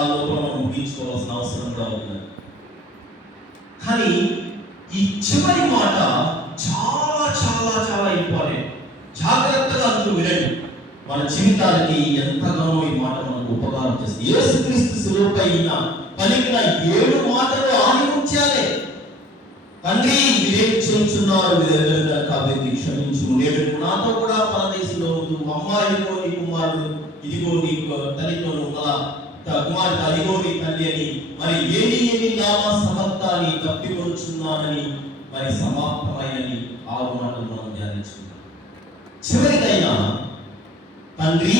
ఆ లోపల మనం ముగించుకోవాల్సిన అవసరం కూడా ఉంది. కానీ ఈ చివరి మాట చాలా చాలా చాలా ఇంపార్టెంట్. జాగ్రత్తగా అందుకు వినండి. మన జీవితాలకి ఎంతగానో ఈ మాట మనకు ఉపకారం చేస్తుంది. యేసుక్రీస్తు శిలువపై పలికిన 7 మాటలు ఆనిముత్యాలే. తండ్రి, మీరేం చేస్తున్నారు, వీరిని క్షమించు. నేను నాతో కూడా పరదేశంలో అమ్మా, ఇదిగో నీ కుమారుడు, ఇదిగో నీ తల్లితో కుమారుడు, అదిగో నీ తల్లి అని మరి ఏమి నామా సమర్థాన్ని తప్పికొచ్చున్నానని మరి సమాప్తమైనని 6 మాటలు మనం ధ్యానించుకున్నాం. చివరికైనా తండ్రి,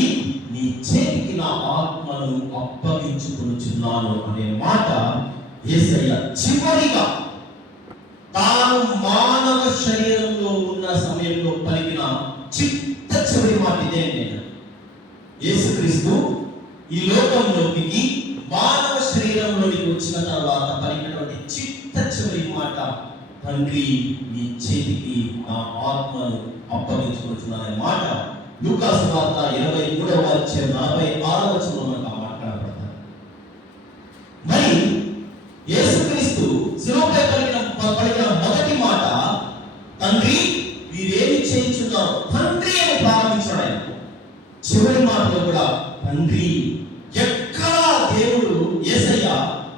నీ చేతికి నా ఆత్మను అప్పగించుకొనుచున్నాను అనే మాట యేసయ్య చివరిగా తాను మానవ శరీరంలో ఉన్న సమయంలో పలికిన చిట్ట చివరి మాట ఇదే. యేసుక్రీస్తు ఈ లోకంలోకి మానవ శరీరంలోకి వచ్చిన తర్వాత పలికినటువంటి చిట్ట చివరి మాట, తండ్రి, నీ చేతికి నా ఆత్మను అప్పగించుకొనుచున్నాననే మాట లూకా సువార్త 23వ అధ్యాయం 46వ వచనంలో మనకు మాట్లాడబడతారు. మరి యేసుక్రీస్తు శిలువపై పలికిన మొదటి మాట, తండ్రి, వీరేమి చేయించున్నారు, తండ్రి అని ప్రారంభించాడు ఆయన. చివరి మాటలో కూడా తండ్రి. ఎక్కడా దేవుడు యేసయ్య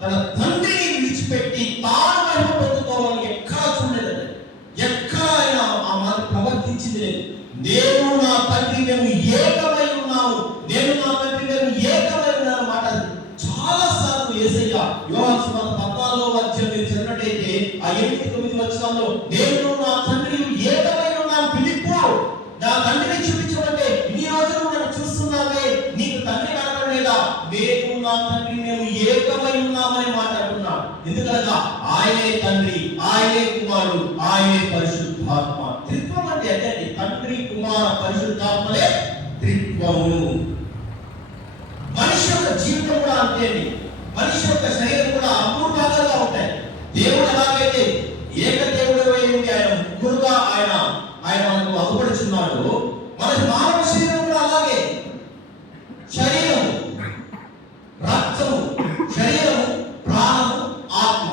తన తండ్రిని విడిచిపెట్టి తాను మహిమ పొందుకోవాలని ఎక్కడా చూడలేదు. ఎక్కడ ఆయన ఆ మాట ప్రవర్తించింది లేదు. నేను నా తండ్రి మేము ఏకమై ఉన్నాము, నేను నా తండ్రి మేము ఏకమై ఉన్నాను మాట చాలా సార్లు యేసయ్య యోహాను సువార్త 14వ అధ్యాయం మీరు చదివినట్లయితే ఆ 8-9 వచనాల్లో నేను నా తండ్రి ఏకమై ఉన్నాము, ఫిలిప్పు నా తండ్రిని చూపించమంటే ఇన్ని రోజులు నన్ను చూస్తున్నావే, నీకు తండ్రి కనపడలేదా? నేను నా తండ్రి మేము ఏకమై ఉన్నామని మాట్లాడుతున్నాడు. ఎందుకనగా ఆయనే తండ్రి, ఆయనే కుమారుడు, ఆయనే పరిశుద్ధాత్మ. త్రిత్వం అంటే ఏంటండి? తండ్రి, కుమార, పరిశుద్ధాత్మలే త్రిత్వము. మనిషి యొక్క జీవితం కూడా అంతేండి. మనిషి యొక్క శరీరం కూడా 3 భాగాలుగా ఉంటాయి. దేవుడు ఎలాగైతే ఏక దేవుడు అయింది, ఆయన ముగ్గురుగా ఆయన మనకు అగుపడుచున్నాడు. మన మానవ శరీరం కూడా అలాగే. శరీరం, రక్తము, శరీరము, ప్రాణము, ఆత్మ.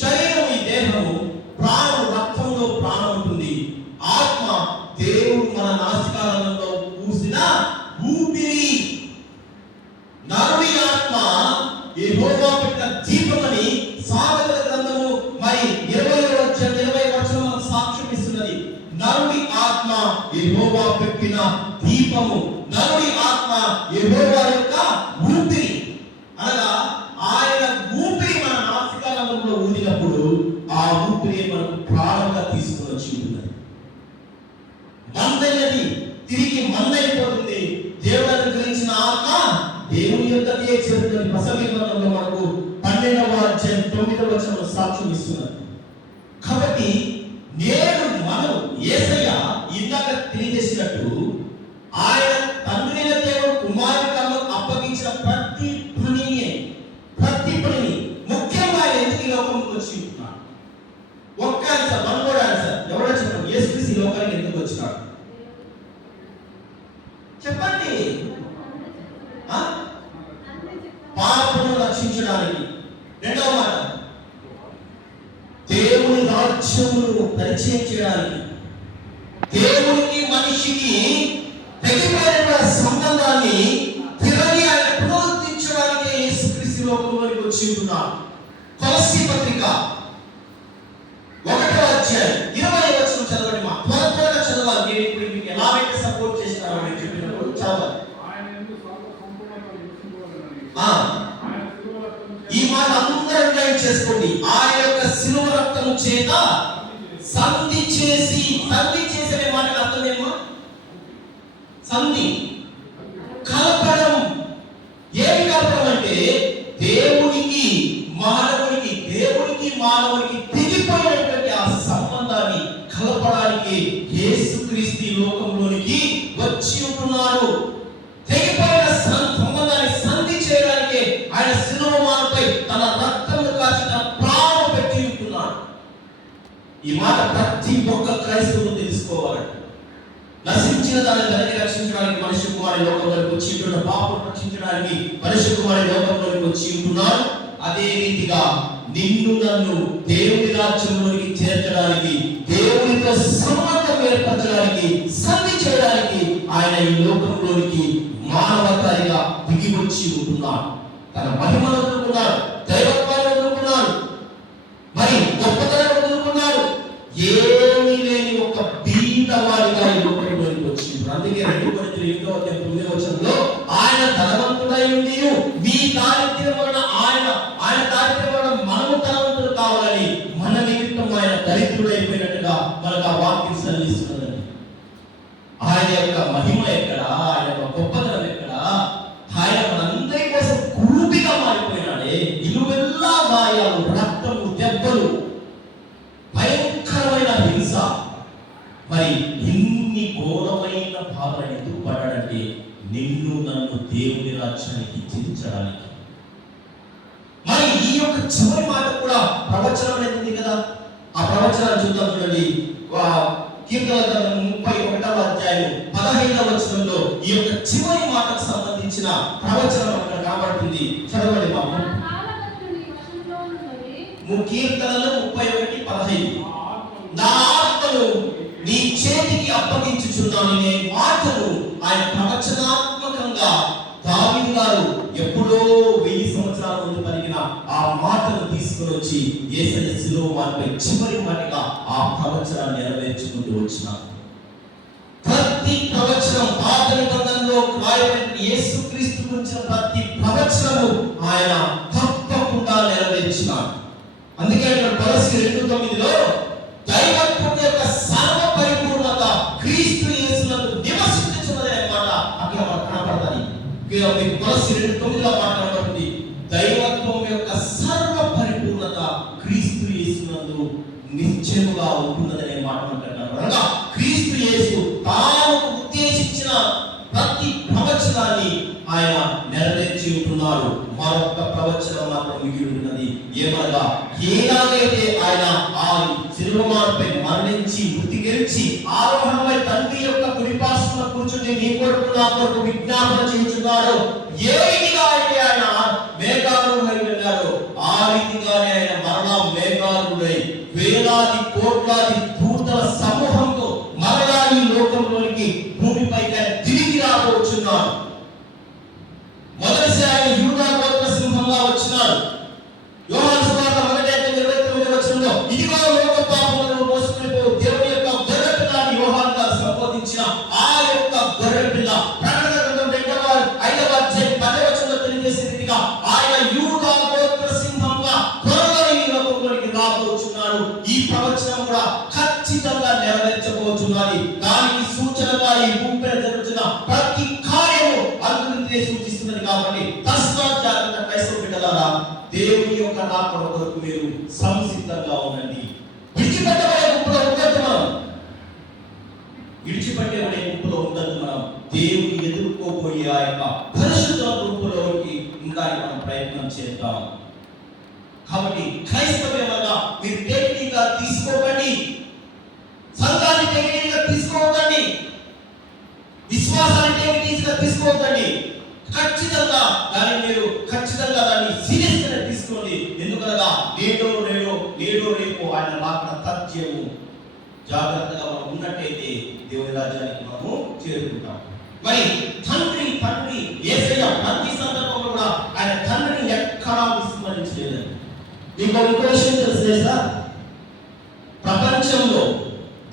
శరీరం ఈ దేహము, ప్రాణం రక్తంలో ప్రాణం ఉంటుంది. ఆత్మ దేవుడు మన నాసికాలలో పూసిన ఊపిరి. నరుడి ఆత్మ యెహోవా పెట్టిన దీపమని సామెతల గ్రంథము మరి 20వ వచనం సాక్ష్యం ఇస్తున్నది. నరుడి ఆత్మ యెహోవా పెట్టిన దీపము. నరుడి ఆత్మ యెహోవా యొక్క ఊపిరి. అనగా ఆయన ఊపిరి మన నాసికాలలో ఊదినప్పుడు ఆ ఊపిరి మనకు ప్రాణంగా తీసుకుని వచ్చి ఉన్నది. మందైనది తిరిగి మందైపోతుంది. దేవుడు అనుగ్రహించిన ఆత్మ దేవుని యొక్కకే చేరుతుంది. ప్రసంగంలో మనకు 12వ అధ్యాయం 9వ వచనం సాక్ష్యం ఇస్తున్నది. కాబట్టి నేడు మనం యేసయ్య ఇందాక తెలియజేసినట్టు ఆయన తండ్రి దేవుడు కుమారుడికి అప్పగించిన ప్రతి పనిని ముఖ్యంగా ఆయన ఎందుకు ఈ లోకంలోకి వచ్చి ఉంటున్నాడు? ఒక్క ఆన్సర్, వన్ వర్డ్ ఆన్సర్. ఎవరో చెప్పండి, యేసుక్రీస్తు ఈ లోకానికి ఎందుకు వచ్చినాడు? చెప్పండి. పాపను రక్షించడానికి. రెండవ మాట, దేవుని రాజ్యమును పరిచయం చేయడానికి. దేవునికి మనిషికి తెగిపోయిన సంబంధాన్ని తిరిగి ఆయన పునరుద్ధరించడానికి యేసుక్రీస్తు లోకంలోకి వచ్చి ఉంటున్నాడు. కొలస్సీ పత్రిక 1వ అధ్యాయం 20వ వచనం చదవండి. మా త్వరగా చదవాలి. నేను ఇప్పుడు మీకు ఎలాగైతే సపోర్ట్ చేస్తానో నేను చెప్పినప్పుడు చదవాలి. ఈ మాట అందరూ అండర్లైన్ చేసుకోండి. ఆయన యొక్క శిలువ రక్తము చేత సంధి చేసే మాటకు అర్థం ఏమో? సంధి, కలపడం. ఏమి కలపడం అంటే దేవునికి మానవునికి తెగిపోయినటువంటి ఆ సంబంధాన్ని కలపడానికి యేసుక్రీస్తు లోకంలోనికి వచ్చి ఉంటున్నాడు. తెగిపోయిన సంబంధాన్ని సంధి చేయడానికి ఆయన శిలువ మానపై తన రక్తము కాచి తన ప్రాణం పెట్టి ఉంటున్నాడు. ఈ మాట ప్రతి ఒక్క క్రైస్తవుడు తెలుసుకోవాలి. నశించ నశించిన దానిని దాన్ని రక్షించడానికి మనిషి కుమారుడు లోకంలోకి వచ్చి ఉంటున్న పాపం రక్షించడానికి మనిషి కుమారుడు లోకంలోకి వచ్చి ఉంటున్నాడు. అదే రీతిగా నిన్ను నన్ను దేవుని రాజ్యంలోకి చేర్చడానికి, దేవునితో సంబంధం ఏర్పరచడానికి, సంధి చేయడానికి ఆయన ఈ లోకంలోనికి మానవతారిగా దిగి వచ్చి ఉంటున్నాడు. తన మహిమను వదులుకున్నాడు, దైవత్వాన్ని వదులుకున్నాడు, మరి గొప్పతనం వదులుకున్నాడు. ఏమీ లేని ఒక బీదవాడిగా ఈ లోకంలోకి వచ్చింది. అందుకే 2 కొరింథీయులు 8వ వచనంలో ఆయన ధనవంతుడై ఉండి మీ దారిద్ర్యం వలన ఆయన దారిద్ర్యం వలన మనము ధనవంతులు కావాలని మన నిమిత్తం ఆయన దరిద్రుడైపోయినట్టుగా మనకు ఆ వాక్యం సెలవిస్తున్నదండి. ఆయన యొక్క మహిమ ఎక్కడ, ఆయన యొక్క గొప్పతనం ఎక్కడ? ఆయన మనందరి కోసం కురుపిగా మారిపోయినాడే. ఇలువెల్లా గాయాలు, రక్తము, దెబ్బలు, భయంకరమైన హింస, మరి ఇన్ని ఘోరమైన బాధలు ఎందుకు పడ్డాడంటే నిన్ను నన్ను దేవుని రాజ్యానికి చేర్చడానికి. మరి ఈ యొక్క చివరి మాట కూడా ప్రవచనం అనేది ఉంది కదా, ఆ ప్రవచనాన్ని చూద్దాం. చూడండి, కీర్తనల గ్రంథం 31వ అధ్యాయం 15వ వచనంలో ఈ యొక్క చివరి మాటకు సంబంధించిన ప్రవచనం అక్కడ కనబడుతుంది. చదవండి బాబు. కీర్తనలు 31:15. నా ఆత్మను నీ చేతికి అప్పగించుచున్నాను అనే మాటను ఆయన ప్రవచనాత్మకంగా దావీదు గారు ఎప్పుడో 1000 సంవత్సరాల ముందు పలికిన ఆ మాటను తీసుకుని వచ్చి యేసయ్య శిలువ మాటపై చివరి మాటగా ఆ ప్రవచనాన్ని నెరవేర్చుకుంటూ వచ్చినారు. ప్రతి ప్రవచనం పాత నిబంధనలో రాయబడిన యేసుక్రీస్తు గురించిన ప్రతి ప్రవచనము ఆయన తప్పకుండా నెరవేర్చినాడు. అందుకే ఇక్కడ కొలస్సీ 2:9లో దైవత్వం యొక్క సర్వ పరిపూర్ణత క్రీస్తు యేసునందు నివసించుచున్నది అనే మాట అక్కడ మనకు కనబడతాయి. మీకు కొలస్సీ 2:9లో మాట్లాడబడింది. దైవత్వం యొక్క సర్వ పరిపూర్ణత క్రీస్తు యేసునందు నిశ్చయముగా ఉంటున్నదనే మాట మనకు కనబడగా, క్రీస్తు యేసు తాను ఉద్దేశించిన ప్రతి ప్రవచనాన్ని ఆయన నెరవేర్చి ఉంటున్నాడు. మరొక ప్రవచనం మాత్రం మిగిలి ఉన్నది. ఏమనగా, ఏలాగైతే ఆయన ఆ శిలువమానుపై మరణించి మృతి గెలిచి ఆరోహణమై తండ్రి యొక్క కుడిపార్శ్వన కూర్చుని నీ కొరకు నా కొరకు విజ్ఞాపన చేయుచున్నాడో, ఏ రీతిగా అయితే ఆయన మేఘారూఢుడై వెళ్ళాడో ఆ రీతిగానే ఆయన మరలా మేఘారూఢుడై వేలాది కోట్లాది దూతల సమూహంతో మరలా ఈ లోకంలోనికి భూమిపైకి ఆయన తిరిగి రాబోచున్నాడు. మొదటిసారి ఆయన యూదా గోత్ర సింహంగా వచ్చినాడు. యోహాను సువార్త 1:29 వచనంలో ఇదిగో లోక పాపములను మోసుకునిపోవు దేవుని యొక్క గొర్రెపిల్లని యోహాను గారు సంబోధించిన ఆ యొక్క గొర్రెపిల్ల ప్రకటన గ్రంథం 5వ అధ్యాయం 10వ వచనంలో తెలియజేసే రీతిగా ఆయన యూదా గోత్ర సింహంగా త్వరలో ఈ లోకంలోనికి రాబోచున్నాడు. ఈ ప్రవచనం కూడా ఖచ్చితంగా నెరవేర్చబోతున్నది. దానికి సూచనగా ఈ భూమిపై జరుగుతున్న ప్రతి కార్యము అందుకే సూచిస్తున్నది. కాబట్టి తస్మాత్ జాగ్రత్త క్రైస్తవ బిడ్డలారా, దేవుని యొక్క రాకడ కొరకు మీరు సంసిద్ధంగా ఉండండి. విడిచిపెట్టబడే గుంపులో ఉండద్దు మనం. విడిచిపెట్టబడే గుంపులో ఉండద్దు మనం. దేవుని ఎదుర్కోబోయే ఆ యొక్క పరిశుద్ధ గుంపులోకి ఉండడానికి మనం ప్రయత్నం చేద్దాం. కాబట్టి క్రైస్తవ్యంగా మీరు టెక్నిక్గా తీసుకోకండి, సంఘాన్ని టెక్నిక్గా తీసుకోవద్దండి, విశ్వాసాన్ని టెక్నిక్గా తీసుకోవద్దండి. ఖచ్చితంగా దాన్ని సీరియస్ గా తీసుకోండి. ఎందుకనగా నేడో రేపు ఆయన రాకడ తథ్యము. జాగ్రత్తగా మనం ఉన్నట్టయితే దేవుని రాజ్యానికి మనము చేరుకుంటాం. మరి తండ్రి యేసయ్య ప్రతి సందర్భంలో కూడా ఆయన తండ్రిని ఎక్కడా విస్మరించలేదండి. మీకు ఇంకో విషయం తెలుసా? ప్రపంచంలో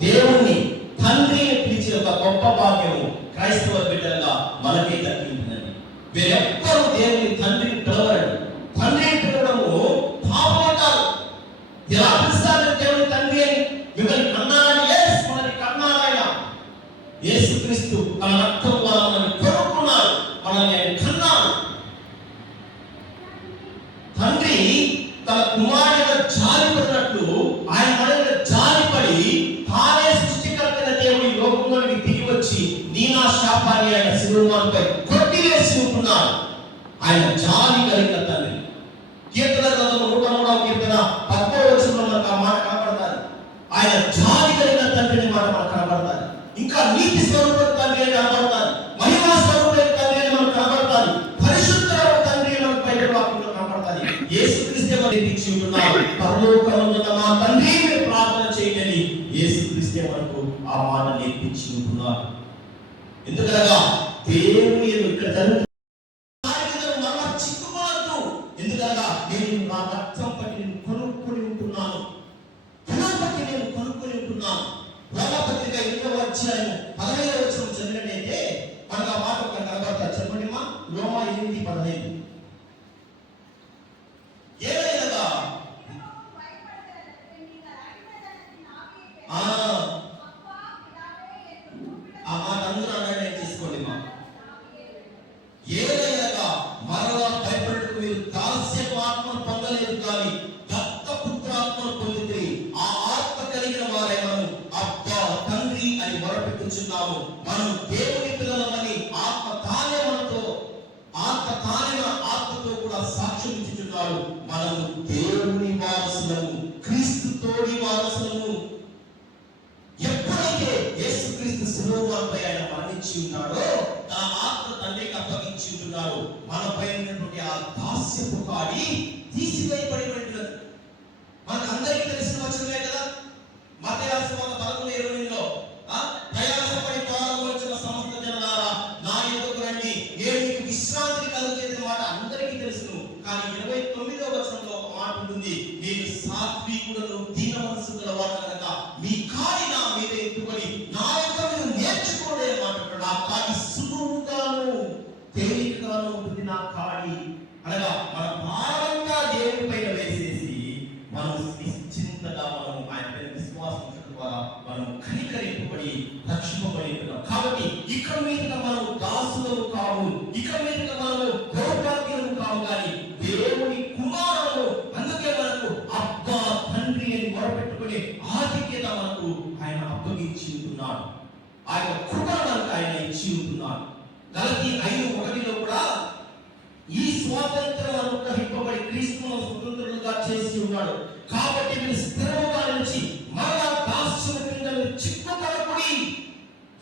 దేవుణ్ణి తండ్రిని పిలిచిన ఒక గొప్ప భాగ్యము క్రైస్తవ బిడ్డలుగా మనకే దక్కిందండి. వేరెవ్వరూ దేవుని తండ్రిని పిలవరండి. తండ్రిని పిలవడము పాపం అంటారు. ఎలా పిలుస్తారు దేవుని తండ్రి అని? మిమ్మల్ని కన్నాడని, మనల్ని కన్నాడాయన. యేసుక్రీస్తు తన రక్తం ద్వారా మనల్ని కొనుక్కున్నాడు, మనల్ని ఆయన కన్నాడు. తండ్రి తన కుమారుడిగా జాలిపడినట్లు ఆయన మనల్ని జాలిపడి తానే సృష్టికర్తైన దేవుని లోకంలోనికి దిగి వచ్చి నీ నా శాపాన్ని ఆయన శిలువపై కొట్టివేసి ఉంటున్నాడు. ఆయన జాలి కలిగిన తండ్రి. కీర్తన గ్రంథంలో 103వ కీర్తన 10వ వచనంలో మనకు ఆ మాట కనబడతారు. ఆయన జాలి కలిగిన తండ్రిని మాట మనకు కనబడతారు. ఇంకా నీతి స్వరూపం తండ్రి కనబడతారు, మహిమా స్వరూపుడైన తండ్రి అని మనకు కనబడతారు, పరిశుద్ధ తండ్రి మనకు బయట వాక్యంలో కనబడతారు. యేసుక్రీస్తే మనకు నేర్పించి ఉంటున్నారు, పరలోకమందున్న మా తండ్రి మీరు ప్రార్థన చేయండి. యేసుక్రీస్తే మనకు ఆ మాట నేర్పించి ఉంటున్నారు. ఎందుకనగా దేవుని ఇక్కడ జరుగుతున్న మరలా చిక్కుకోవద్దు. ఎందుకనగా నేను నా రక్తం పట్టి నేను కొనుక్కొని ఉంటున్నాను, ధనం పట్టి నేను కొనుక్కొని ఉంటున్నాను. రోమపత్రిక 8వ అధ్యాయం 15వ వచనం చదివినట్లయితే మనకు ఆ మాట ఒక కనబడతారు. చెప్పండి మా, రోమా 8:15. ఏదైనా ఆ మాట అందరూ అన్నయ్య చేసుకోండి మా. ఏదైనా మరలా భయపడకు, మీరు దాస్యపు ఆత్మను పొందలేదు కానీ దత్తపుత్రాత్మను పొందితే ఆ ఆత్మ కలిగిన వారే మనం అబ్బా తండ్రి అని మొరపెట్టుచున్నాము. మనం దేవుని పిల్లలమని ఆత్మ తానే మనతో ఆత్మతో కూడా సాక్ష్యం ఇచ్చుచున్నాడు. మనము దేవుని వారసులము, క్రీస్తు తోడి వారసులము. ఎప్పుడైతే యేసుక్రీస్తు శిలువపై ఆయన మరణించి ఉన్నాడో తన ఆత్మ తండ్రికి అప్పగించి ఉంటున్నాడు. మనపై ఉన్నటువంటి ఆ దాస్యపు కాడి తీసివేయబడినట్లుగా మనకు అందరికీ తెలిసిన వచనమే కదా. మత్తయి రాసిన 11:20లో ప్రయాసపడి వచ్చిన సమస్త జనులారా నా యొద్దకు రండి, నేను మీకు విశ్రాంతిని కలుగజేసిన మాట అందరికీ తెలుసును. కానీ 29వ వచనంలో ఒక మాట ఉంటుంది, నేను సాత్వికులను దీన మనసు గలవారు కనుక మీ కాడి నా మీద ఎత్తుకొని నా యొక్క మీరు నేర్చుకోండి మాట. ఆ కాడి సులువుగాను తేలికగాను ఉంటుంది. నా కాడి అనగా మన భారంగా దేవుని పైన వేసేసి మనం నిశ్చింతగా మనం ఆయన పైన విశ్వాసం ద్వారా మనం కనికరింపబడి రక్షింపబడి ఉంటున్నాం. కాబట్టి ఇక మీద మనం దాసులము కావు, ఇక మీద మనము దౌర్భాగ్యులము కావు, కానీ దేవుని కుమారులు. అందుకే మనకు అబ్బా తండ్రి అని మొరపెట్టుకునే ఆధిక్యత మనకు ఆయన అప్పగించి ఉంటున్నాడు. ఆయన కృపను మనకు ఆయన ఇచ్చి ఉంటున్నాడు. గలతీ 5:1లో కూడా ఈ స్వాతంత్రం అనుగ్రహింపబడి క్రీస్తును స్వతంత్రులుగా చేసి ఉన్నాడు. కాబట్టి మీరు స్థిరముగా నుంచి మరలా దాస్యము కింద మీరు చిక్కుపడకుడి.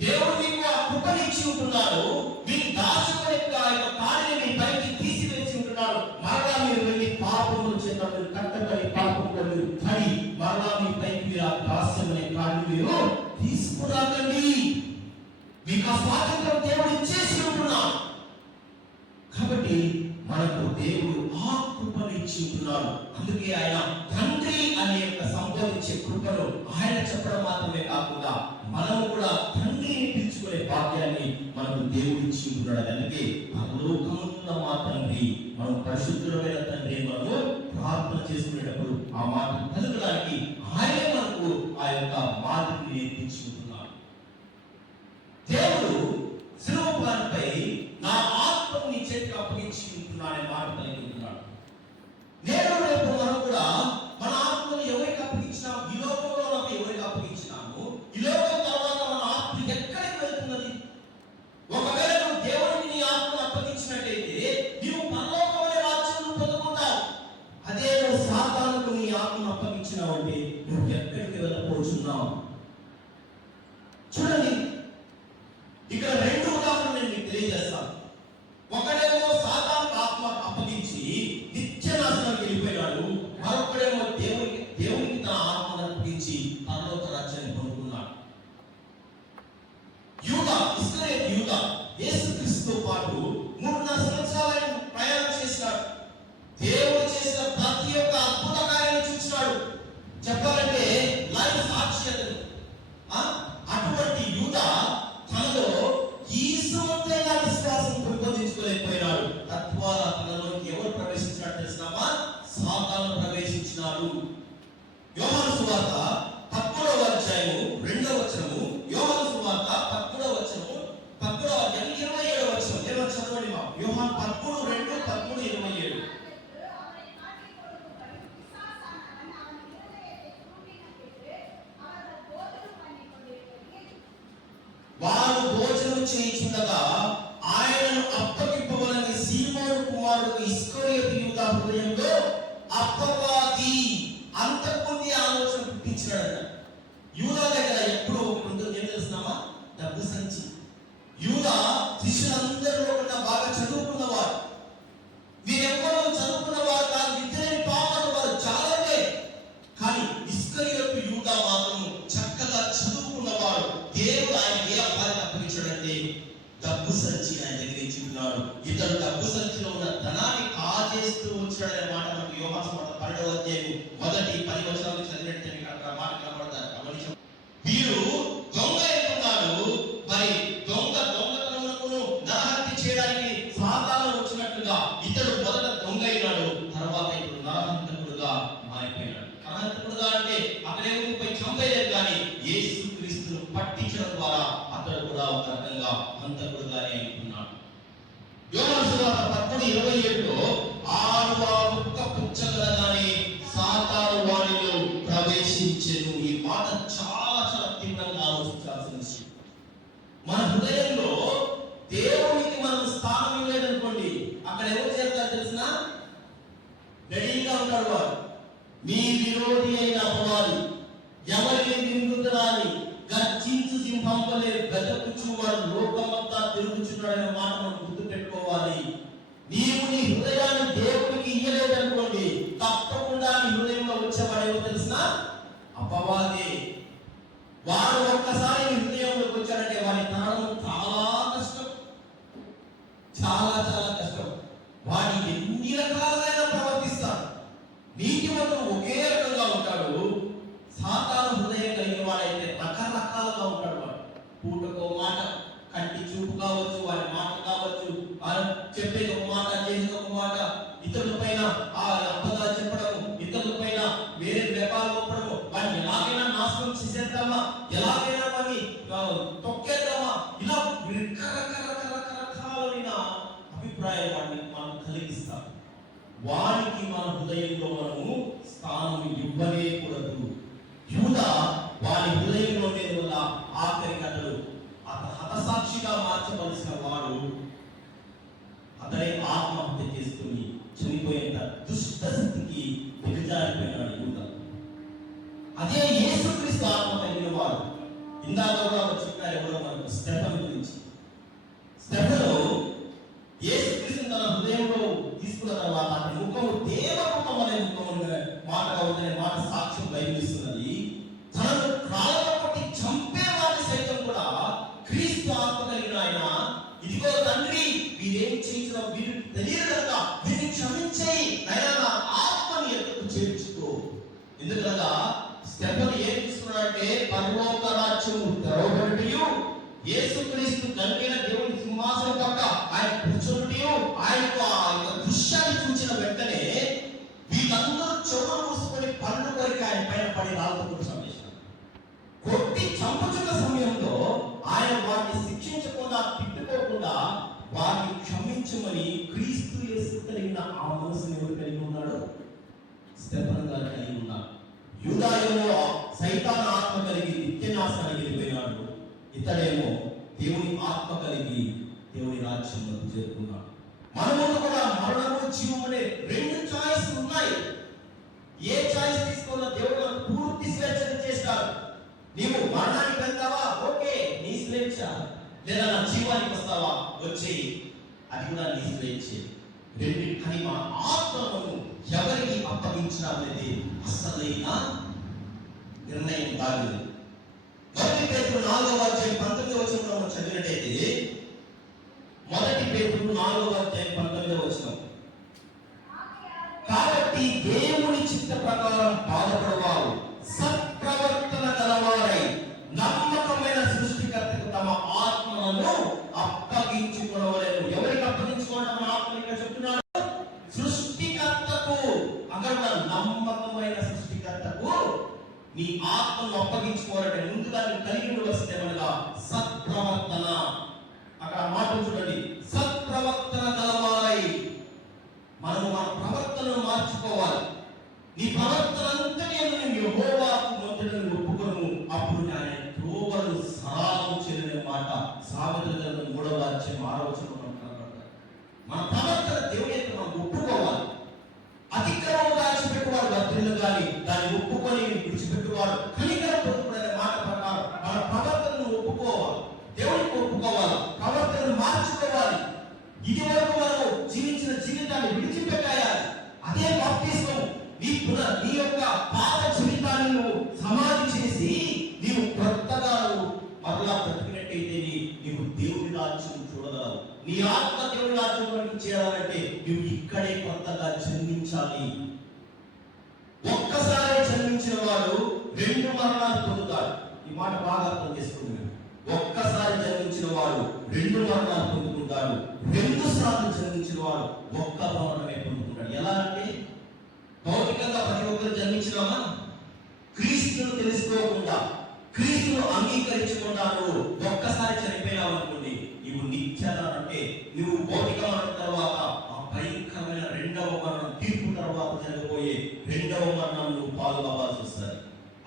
దేవుడు మీకు ఆ కృపనిచ్చి ఉంటున్నాడు. మీ దాస్యము యొక్క కాడిని మీ పైకి తీసివేసి ఉంటున్నాడు. మరలా మీరు వెళ్ళి పాపముల చేత మీరు కట్టబడి పాపములో మీరు పడి మరలా మీ పైకి మీరు ఆ దాస్యం అనే కాడిని మీరు తీసుకురాకండి. మీకు ఆ స్వాతంత్రం దేవుడు ఇచ్చేసి ఉంటున్నాడు. కాబట్టి మనకు దేవుడు ఆ కృపను ఇచ్చి ఉంటున్నాడు. అందుకే ఆయన తండ్రి అనే సంబోధించే కృపను ఆయన చెప్పడం మాత్రమే కాకుండా మనము కూడా తండ్రిని పిలుచుకునే భాగ్యాన్ని మనకు దేవుడు ఇచ్చి ఉంటున్నాడు. అందుకే పరలోకమున్న మా తండ్రి, మనం పరిశుద్ధమైన తండ్రి మనము ప్రార్థన చేసుకునేటప్పుడు ఆ మాట పలుకడానికి ఆయనే మనకు ఆ యొక్క మాటని నేర్పించి ఉంటున్నాడు. దేవుడు శిలువపై నా ఆత్మను నీ చేతికి అప్పగించి ఉంటున్నాడనే మాట కలిగి ఉంటున్నాడు. నేను రేపు మనం కూడా మన ఆత్మను ఎవరికి అప్పగించినాము, ఈ లోకంలో మనం ఎవరికి అప్పగించినాము, ఈ లోకం తర్వాత మన ఆత్మ ఎక్కడికి వెళ్తున్నది? ఒకవేళ నువ్వు దేవుడికి నీ ఆత్మను అప్పగించినట్టయితే నీవు పరలోకమైన రాజ్యాన్ని పొందుకుంటావు. అదే నువ్వు సాతానుకు నీ ఆత్మను అప్పగించినావు అంటే నువ్వు ఎక్కడికి వెళ్ళకపోతున్నావు? చూడండి, ఇక్కడ 2 ఉదాహరణలు నేను మీకు తెలియజేస్తాను. ఒకడేమో సాతాను ఆత్మ అప్పగించి నిత్య నాశనానికి వెళ్ళిపోయినాడు. మరొకడేమో దేవునికి తన ఆత్మను అప్పగించి పరలోక రాజ్యాన్ని పొందుకున్నాడు. యూదా యేసుక్రీస్తుతో పాటు 3.5 సంవత్సరాలు ప్రయాణం చేసినాడు. దేవుడు చేసిన ప్రతి ఒక్క అద్భుత కార్యాన్ని చూసినాడు. చెప్పాలంటే లైవ్ సాక్షి అతను. అటువంటి యూదా తనలో ఈ సొంతైన విశ్వాసం పెంపొందించుకోలేకపోయినాడు. తద్వారా తనలోకి ఎవరు ప్రవేశించినట్టు తెలిసినామా? సాతాను ప్రవేశించినాడు. యోహాను సువార్త 11వ అధ్యాయము 2వ వచనము, యోహాను సువార్త 11వ వచనము 11వ అధ్యాయం 27వ వచనం. ఏమో చదవండి మా. యోహాను 13:2, 13:27. వారు భోజనం చేయించుండగా ఆయనను అప్పగింపవలని సీమోను కుమారుడు ఇస్కరియోతు యూదా హృదయంలో అపవాది అంతకుముందే ఆలోచన పుట్టించాడు. యూదా దగ్గర ఎప్పుడో ఒకటి ఉంటుంది. ఏం తెలుస్తున్నామా? డబ్బు సంచి. యూదా శిష్యులందరిలో కన్నా బాగా చదువుకున్నవారు. వీరెవ్వరూ చదువుకున్నవారు కాదు, విద్యలేని పాపలు వారు చాలానే. కానీ ఇస్కరియోతు యూదా మాత్రం చక్కగా చదువుకున్నవాడు. దేవుడు ఆయన ఏ అబ్బాయిని అప్పగించాడంటే డబ్బు సంచి ఆయన దగ్గర ఇచ్చుకున్నాడు. ఇతడు డబ్బు సంచిలో ఉన్న ధనాన్ని కాజేస్తూ వచ్చాడనే మాట మనకు యోహాను సువార్త 12వ అధ్యాయం మొదటి 10 వచనాలు చదివినట్టే మీకు అక్కడ మాట కనబడతారు. గమనించండి. వీరు దొంగ ఎత్తున్నాడు. మరి దొంగతనమును నరహత్య చేయడానికి సాతాను వచ్చినట్లుగా ఇతడు మొదట దొంగ అయినాడు, తర్వాత ఇప్పుడు నరహంతకుడుగా మారిపోయినాడు. నరహంతకుడుగా అంటే అతడేమో పోయి చంపేయలేదు, కానీ యేసుక్రీస్తును పట్టించడం ద్వారా అతడు కూడా ఒక రకంగా హంతకుడుగానే అయిపోతున్నాడు. యోహాను సువార్త 13:27లో ఆరు ముక్క పుచ్చగలగానే సాతాను వానిలో ప్రవేశించెను. ఈ మాట చాలా చాలా తీవ్రంగా ఆలోచించాల్సిన విషయం. మన హృదయంలో దేవునికి మనం స్థానం లేదనుకోండి, అక్కడ ఎవరు చేస్తారు తెలిసిన? రెడీగా ఉంటాడు వాడు. మీ విరోధి అయిన అపవాది ఎవరిని నిందుతున్నాని గర్జించు సింహం వలె గజపుచ్చు వాడు లోకమంతా తిరుగుచున్నాడనే మాట మనం గుర్తు పెట్టుకోవాలి. నీవు నీ హృదయాన్ని దేవుడికి ఇయ్యలేదనుకోండి, తప్పకుండా నీ హృదయంలో వచ్చేవాడేమో తెలిసిన? అపవాదే. వాడు ఒక్కసారి నీ హృదయంలోకి వచ్చాడంటే వాడి ప్రాణం చాలా కష్టం, చాలా చాలా కష్టం. వాడి ఎన్ని రకాలైనా ప్రవర్తిస్తాడు. నీతిమంతుడు ఒకే రకంగా ఉంటాడు. సాతాను హృదయం కలిగిన వాడైతే రకరకాలుగా ఉంటాడు. వాడు పూటకో మాట, కంటి చూపు కావచ్చు, వాడి మాట కావచ్చు, చెప్పేది ఒక మాట, చేసేది ఒక మాట, ఇతరుల పైన అబద్ధాలు చెప్పడము, ఇతరుల పైన వేరే వ్యాపారం ఒప్పడము, వాడిని ఎలాగైనా నాశనం చేసేద్దామా, ఎలాగైనా వాడిని తొక్కేద్దామా, ఇలా రకరకాలైన అభిప్రాయం వాడిని మనం కలిగిస్తాం. వానికి మన హృదయంలో మనము స్థానం ఇవ్వలేకూడదు. యూదా వారి హృదయంలో లేని వల్ల ఆఖరికి అతడు హతసాక్షిగా మార్చవలసిన వాడు అతడే ఆత్మహత్య చేసుకుని చనిపోయేంత దుష్ట స్థితికి దిగజారిపోయినాడు యూదా. అదే యేసుక్రీస్తు ఆత్మ కలిగిన వాడు. ఇందాక కూడా చెప్పారు ఎవరో మనకు స్టెఫను గురించి. స్టెఫను యేసుక్రీస్తు తన హృదయంలో తీసుకున్న తర్వాత అతని ముఖము దేవముఖం అనే ముఖం మాటగా ఉందనే మాట సాక్ష్యం బయలుస్తున్నది. తనను కాళ్ళతో కొట్టి చంపే వారిని సైతం కూడా క్రీస్తు ఆత్మ కలిగిన ఆయన, ఇదిగో తండ్రి వీరేం చేయించిన వీరు తెలియదు కనుక వీరిని క్షమించేయి, అయినా నా ఆత్మని ఎక్కడికి చేర్చుకో. ఎందుకనగా స్టెఫను ఏం తీసుకున్నాడంటే పరలోక రాజ్యము తెరవబడియు, యేసుక్రీస్తు తండ్రైన దేవుని సింహాసనం పక్క ఆయన కూర్చొని ఆయనకు ఆ దృశ్యాన్ని చూసిన వెంటనే వీళ్ళందరూ చెవులు మూసుకొని పన్ను కొరికి ఆయన పైన పడి రాళ్ళతో చంపేశారు. కొట్టి చంపుతున్న సమయంలో ఆయన వారిని శిక్షించకుండా, తిట్టుకోకుండా వారిని క్షమించమని క్రీస్తు యేసు కలిగిన ఆ మనసుని ఎవరు కలిగి ఉన్నాడు? స్టెఫను గారు కలిగి ఉన్నాడు. యూదాయేమో సైతాను ఆత్మ కలిగి నిత్యనాశానికి వెళ్ళిపోయినాడు. ఇతడేమో దేవుని ఆత్మ కలిగి దేవుని రాజ్యంలోకి చేరుకున్నాడు. మన ముందు కూడా మరణము, జీవము అనే రెండు చాయిస్లు ఉన్నాయి. ఏ చాయిస్ తీసుకున్నా దేవుడు మనకు పూర్తి స్వేచ్ఛను చేస్తాడు. నీవు మరణానికి వెళ్తావా, ఓకే, నీ స్వేచ్ఛ. లేదా నా జీవానికి వస్తావా, వచ్చి అది కూడా నీ స్వేచ్ఛ. రెండింటిని మన ఆత్మను ఎవరికి అప్పగించడం అనేది అసలైన నిర్ణయం కాదు. మొదటి పేతురు 4వ అధ్యాయం 19వ వచనంలో చదివినట్టయితే, మొదటి పేతురు 4వ అధ్యాయం 19వ వచనం, కాబట్టి దేవుని చిత్త ప్రకారం బాధపడవారు సత్ప్రవర్తన గలవారై నమ్మకమైన సృష్టికర్తకు తమ ఆత్మలను అప్పగించుకోవలేను. ఎవరికి అప్పగించుకోవడం మన ఆత్మని ఇక్కడ చెప్తున్నాడు? సృష్టికర్తకు. అక్కడ నమ్మకమైన సృష్టికర్తకు నీ ఆత్మను అప్పగించుకోవాలంటే ముందుగా నువ్వు కలిగి ఉండవలసింది ఏమనగా సత్ప్రవర్తన. అక్కడ మాట చూడండి, సత్ప్రవర్తన గలవారై. మనము మన ప్రవర్తనను మార్చుకోవాలి. నీ ప్రవర్తన అంతనే నువ్వు యెహోవాకు మొదటను ఒప్పుకొను, అప్పుడు ఆయన త్రోవలు సరాలు చెల్లిన మాట సామెతల గ్రంథం 3వ అధ్యాయం 6వ వచనంలో కనబడతాయి. మన ప్రవర్తన దేవుని యొక్క మనం ఒప్పుకోవాలి. అతిక్రమం దాచిపెట్టువాడు భద్రులు కానీ దాన్ని ఒప్పుకొని విడిచిపెట్టువాడు కనికరం పొందుకునే మాట ప్రకారం మన ప్రవర్తనను ఒప్పుకోవాలి, దేవునికి ఒప్పుకోవాలి. నీ ఆత్మ దేవుని రాజ్యంలోకి చేరాలంటే నువ్వు ఇక్కడే కొత్తగా జన్మించాలి. ఒక్కసారి జన్మించిన వాడు 2 మరణాలు పొందుతాడు. ఈ మాట బాగా అర్థం చేసుకున్నాడు. ఒక్కసారి జన్మించిన వాడు 2 మరణాలు పొందుకుంటాడు. 2 సార్లు జన్మించిన వాడు ఒక్క మరణమే పొందుకుంటాడు. ఎలా అంటే భౌతికంగా ప్రతి ఒక్కరు జన్మించినామా, క్రీస్తును తెలుసుకోకుండా, క్రీస్తును అంగీకరించకుండా నువ్వు ఒక్కసారి చనిపోయినావు అనుకోండి, నువ్వు నిత్యత అంటే నువ్వు భౌతిక మరణం తర్వాత ఆ భయంకరమైన 2వ మరణం, తీర్పు తర్వాత జరగబోయే 2వ మరణం నువ్వు పాల్గొవాల్సి వస్తుంది.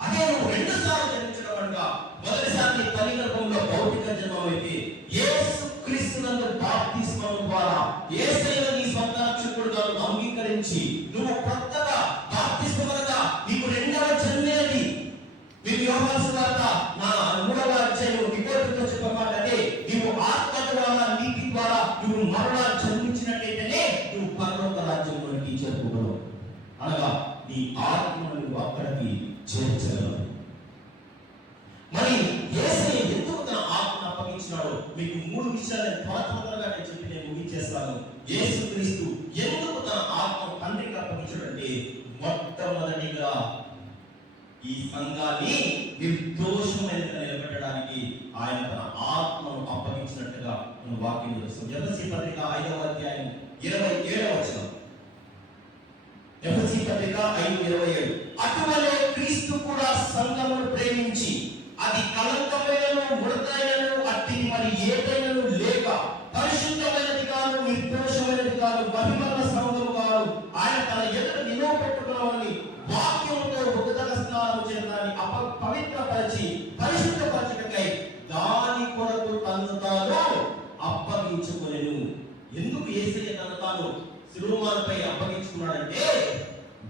అదే నువ్వు 2 సార్లు జన్మించడం అనగా, మొదటిసారి నీ తల్లి గర్భంలో భౌతిక జన్మం అయితే యేసు క్రీస్తునందు బాప్తిస్మం ద్వారా యేసయ్యను నీ సొంత రక్షకుడుగా అంగీకరించి నువ్వు కొత్తగా బాప్తిస్మం అనగా నీకు 2వ జన్మేది. మీరు యోహాను సువార్త 3వ అధ్యాయం 21తో చెప్పబడ్డదే, నీవు ఆత్మ ద్వారా నీతి ద్వారా నువ్వు మరలా జన్మించినట్లయితేనే నువ్వు పరలోక రాజ్యంలోకి చేరుకోగలవు. అనగా నీ ఆత్మను నువ్వు అక్కడికి చేర్చగలవు. మరి యేసయ్య ఎందుకు తన ఆత్మను అప్పగించినాడో మీకు 3 విషయాలు త్వరగా నేను చెప్పి నేను ముగించేస్తాను. యేసుక్రీస్తు ఎందుకు తన ఆత్మను తండ్రికి అప్పగించాడంటే, మొట్టమొదటిగా ఈ సంఘాన్ని నిర్దోషమైనదిగా నిలబెట్టడానికి ఆయన తన ఆత్మను అప్పగించినట్టుగా మన వాక్యం చూస్తాం. ఎఫెసీ పత్రిక 5వ అధ్యాయం 27వ వచనం. ఎఫెసీ పత్రిక 5:27. అటువలే క్రీస్తు కూడా సంఘమును ప్రేమించి అది కళంకమైనను ముడతైనను అట్టి మరి ఏదైనను లేక పరిశుద్ధమైనది కాదు, నిర్దోషమైనది కాదు, మహిమగల సంఘము కాదు, ఆయన తన ఎదుట నిలువ పెట్టుకున్నామని వాక్యముతో ఉదక స్నానం చేయడాన్ని పవిత్రపరిచి పరిశుద్ధపరచుటకై దాని కొరకు తన్ను తాను అప్పగించుకొనెను. ఎందుకు యేసయ్య తను తాను శిలువపై అప్పగించుకున్నాడంటే,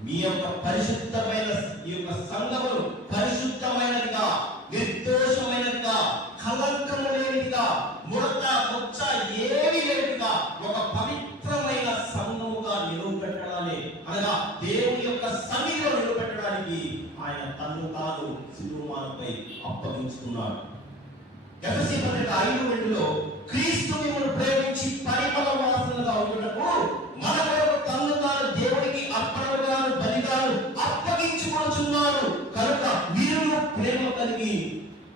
మీ యొక్క పరిశుద్ధమైన ఈ యొక్క సంఘమును పరిశుద్ధమైనదిగా, నిర్దోషమైనదిగా, కళంకము లేనిదిగా, ముడత ముచ్చ ఏమీ లేనిదిగా ఒక పవిత్రమైన సంఘముగా నిలబెట్టడాన్ని, అనగా దేవుని యొక్క సన్నిధిలో నిలబెట్టడానికి ఆయన తన్ను తాను శిలువపై అప్పగించుకున్నాడు. ఎఫెసీ పత్రిక 5:2లో క్రీస్తు మిమ్మల్ని ప్రేమించి పరిమళ వాసనగా ఉండుటకు మన కొరకు తన్ను తాను దేవునికి అర్పణగాను బలిగాను అప్పగించుకొనుచున్నాడు కనుక మీరు ప్రేమ కలిగి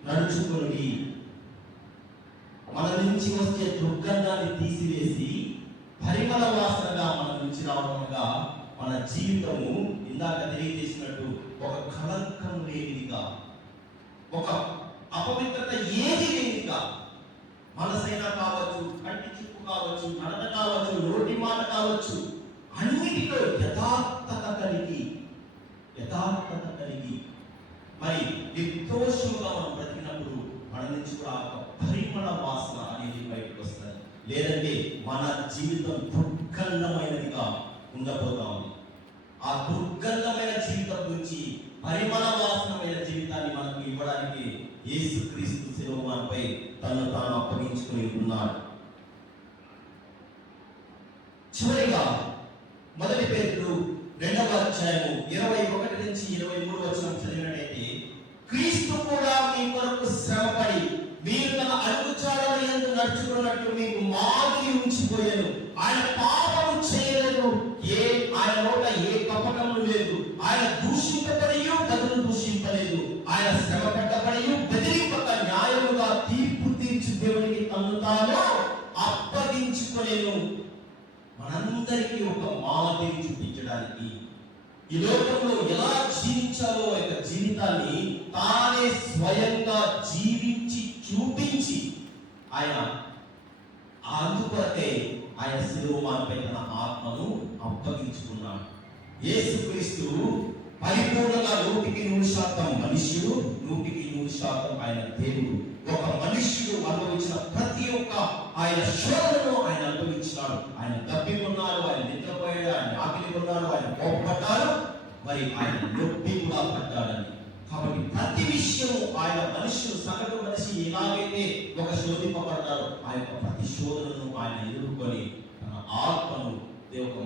నడుచుకోండి. మన నుంచి వచ్చే దుర్గంధాన్ని తీసివేసి పరిమళ వాసనగా మన నుంచి రావడంగా మన జీవితము ఇందాక తెలియజేసినట్టు ఒక కళంకం లేనిదిగా, ఒక అపవిత్రత ఏది లేనిదిగా, మనసైనా కావచ్చు, కంటి చూపు కావచ్చు, నడత కావచ్చు, నోటి మాట కావచ్చు, అన్నిటిలో యథార్థత కలిగి మరి నిర్దోషంగా మనం బ్రతికినప్పుడు మన నుంచి కూడా పరిమళ వాసన అనేది బయటకు వస్తుంది. లేదంటే మన జీవితం దుర్గంధమైనదిగా ఉండబోతా ఉంది. ఆ దుర్గంధమైన జీవితం నుంచి పరిమళ వాసనమైన జీవితాన్ని మనకు ఇవ్వడానికి యేసుక్రీస్తు శిలువపై తను తాను అప్పగించుకుని ఉన్నాడు. చివరిగా 1 పేతురు 2వ అధ్యాయము 21 నుంచి 23 వచనం చదివినట్లయితే, క్రీస్తు కూడా మీ కొరకు శ్రమపడి మీరు తన అడుగుజాడల యందు నడుచుకున్నట్లు మీకు మాదిరి ఉంచిపోయాను. ఆయన పాపము చేయలేదు, ఆయన నోట ఏ కపటము లేదు, ఆయన దూషింపబడియు గదులు దూషింపలేదు, ఆయన శ్రమ పెట్టబడియు బెదిరింపక న్యాయముగా తీర్పు తీర్చి దేవునికి తను తాను అప్పగించుకొనెను. మనందరికీ ఒక మాదిరి చూపించడానికి, ఈ లోకంలో ఎలా జీవించాలో యొక్క జీవితాన్ని తానే స్వయంగా జీవించి చూపించి ఆయన అందుకొరకే ఆయన శిలువపై తన ఆత్మను అప్పగించుకున్నాడు. యేసుక్రీస్తు పరిపూర్ణంగా 100% మనుష్యుడు, 100% ఆయన దేవుడు. ఒక మనుష్యుడు అనుభవించిన ప్రతి ఒక్క ఆయన శోధనను ఆయన అనుభవించినాడు. ఆయన తప్పికొన్నాడు, ఆయన నిద్రపోయాడు, ఆయన ఆకలి కొన్నాడు, ఆయన కోపపడ్డాడు, మరి ఆయన నొప్పి కూడా పడ్డాడని. కాబట్టి ప్రతి విషయం ఆయన మనుషులు సగటు మనిషి ఎలాగైతే ఒక శోధింపబడ్డారో ఆ యొక్క ప్రతి శోధనను ఆయన ఎదుర్కొని తన ఆత్మను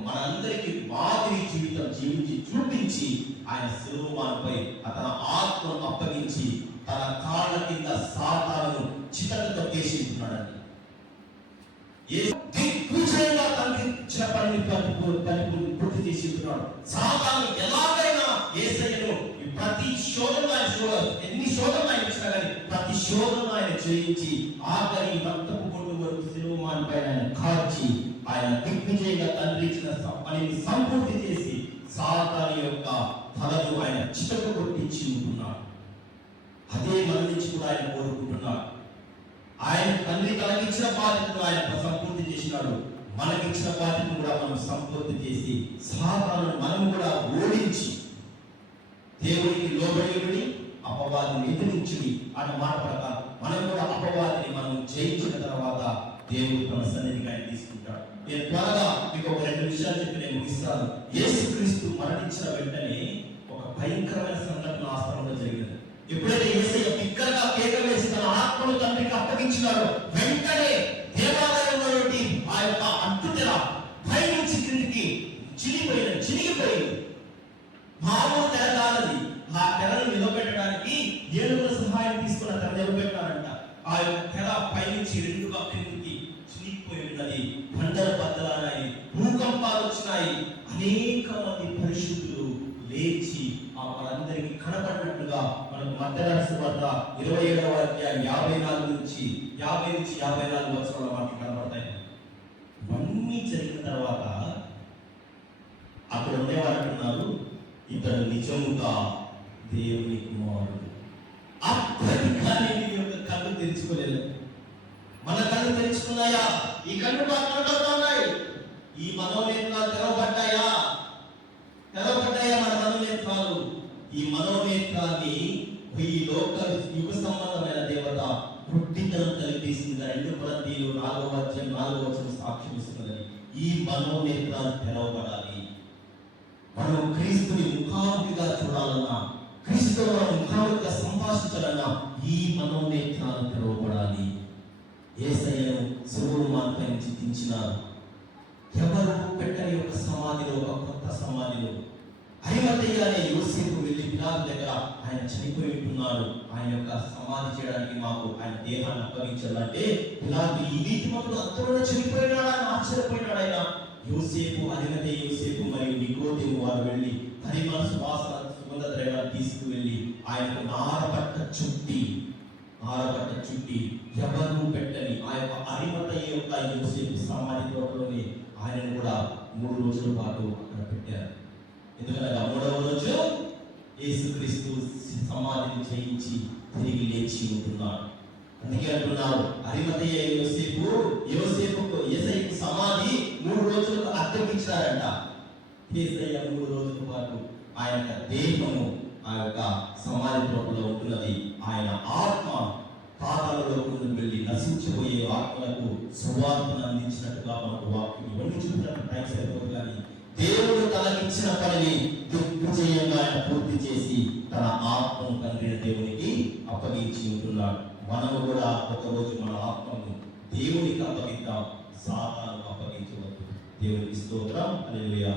మనందరికీ మాదిరి జీవితం జీవించి చూపించి ఆయన శిలువపై తన ఆత్మను అప్పగించి తన కాళ్ళ కింద సాతాను చితకతో కేసి ఉంటున్నాడని. పూర్తి చేసి ఉంటున్నాడు. సాతాను ఎలాగైనా యేసయ్యను ప్రతి శోధన ఎన్ని శోధనలు ఆయన ఇచ్చినా కానీ ప్రతి శోధన ఆయన జయించి ఆఖరి రక్తపు కొట్టు వరకు శిలువ పైన ఆయన కాల్చి ఆయన దిగ్విజయంగా తండ్రి ఇచ్చిన పనిని సంపూర్తి చేసి సాతాను యొక్క తలను ఆయన చితక కొట్టించి ఉంటున్నాడు. అదే మన నుంచి కూడా ఆయన కోరుకుంటున్నాడు. ఆయన తండ్రి తనకిచ్చిన బాధ్యతను ఆయన సంపూర్తి చేసినాడు. మనకిచ్చిన బాధ్యతను కూడా మనం సంపూర్తి చేసి సాతానును మనం కూడా ఓడించి దేవునికి లోబడి అపవాదిని ఎదిరించుడి అన్న మాట ప్రకారం మనం కూడా అపవాదిని మనం జయించిన తర్వాత దేవుడు తన సన్నిధికి ఆయన తీసుకుంటాడు. నేను త్వరగా మీకు ఒక 2 విషయాలు చెప్పి నేను ముగిస్తాను. యేసుక్రీస్తు మరణించిన వెంటనే ఒక భయంకరమైన సంఘటన ఆస్థానంలో జరిగింది. ఎప్పుడైతే యేసయ్య బిగ్గరగా కేక వేసి తన ఆత్మను తండ్రికి అప్పగించినాడో వెంటనే దేవాలయంలో నుండి ఆ యొక్క అడ్డుతెర పై నుంచి క్రిందికి చినిగిపోయింది. మామూలు తెర కాదది. ఆ తెరను నిలబెట్టడానికి ఏనుగుల సహాయం తీసుకున్న తెర నిలబెట్టారంట. ఆ యొక్క తెర పై నుంచి 2గా క్రిందికి చినిగిపోయి ఉన్నది. బండల బద్దలన్నాయి, భూకంపాలు వచ్చినాయి. అనేక మంది పరిశుద్ధులు లేచి ఆ వాళ్ళందరికీ కనబడినట్టుగా మనకు మత్తయి సువార్త 27వ అధ్యాయం 54 నుంచి 54 వచనాల మనకి కనబడతాయి. ఇవన్నీ జరిగిన తర్వాత అక్కడ ఉండేవారు అంటున్నారు, ఇతడు నిజముగా దేవుని కుమారుడు. అప్పటికానే నీ యొక్క కళ్ళు తెరుచుకోలేదు. మన కళ్ళు తెరుచుకున్నాయా? ఈ కళ్ళు కనబడుతున్నాయి. ఈ మనోనేత్రాలు తెరవబడ్డాయా? మన మనోనేత్రాలు. ఈ మనోనేత్రాన్ని ఈ లోక యుగ సంబంధమైన దేవత పుట్టితనం కలిపేసింది. 2 కొరింథీయులు 4వ అధ్యాయం 4వ వచనం సాక్ష్యం ఇస్తున్నది. ఈ మనోనేత్రాలు తెరవబడాలి. మనం క్రీస్తుని ముఖాముఖిగా చూడాలన్నా, క్రీస్తుతో మనం ముఖాముఖిగా సంభాషించాలన్నా ఈ మనోనేత్రాలు తెరవబడాలి. యేసయ్యను శిలువపై చిత్రించినారు. ఎవరు పెట్టని ఒక సమాధిలో, ఒక కొత్త సమాధిలో అరిమతయ్య అనే యోసేపు వెళ్ళి పిలాతు దగ్గర ఆయన చనిపోయి ఉంటున్నాడు, ఆయన యొక్క సమాధి చేయడానికి మాకు ఆయన దేహాన్ని అప్పగించాలంటే పిలాతు ఈ నీతిమంతుడు అంతలో చనిపోయినాడా అని ఆశ్చర్యపోయినాడు. ఆయన అరిమతయ్య యోసేపు మరియు నికోదేము వారు వెళ్ళి పరిమళ సుగంధ ద్రవ్యాలు తీసుకువెళ్ళి ఆయనకు నారబట్ట చుట్టి ఎవరు పెట్టని ఆ యొక్క అరిమతయ్య యొక్క యోసేపు సమాధి తోటలోనే ఆయనను కూడా 3 రోజుల పాటు అక్కడ పెట్టారు. ఎందుకనగా 3వ రోజు యేసుక్రీస్తు సమాధిని జయించి తిరిగి లేచి ఉంటున్నాడు. అందుకే అంటున్నారు, అరిమతయ్య యోసేపుకు యేసయ్యకు సమాధి 3 రోజులకు అద్దెకిచ్చారంట. యేసయ్య 3 రోజుల పాటు ఆయన యొక్క దేహము ఆ యొక్క సమాధి తోటలో ఉంటున్నది. ఆయన ఆత్మ పాతాళంలోకి వెళ్ళి నశించిపోయే ఆత్మలకు సువార్తను అందించినట్టుగా మనకు వాక్యం ఇవన్నీ చూసినట్టు టైం సరిపోదు. కానీ దేవుడు తనకిచ్చిన పనిని దిగ్విజయంగా ఆయన పూర్తి చేసి తన ఆత్మను తండ్రి దేవునికి అప్పగించి ఉంటున్నాడు. మనము కూడా ఒకరోజు మన ఆత్మను దేవునికి అప్పగిద్దాం, సాతానుకు అప్పగించవద్దు. దేవునికి స్తోత్రం. హల్లెలూయా.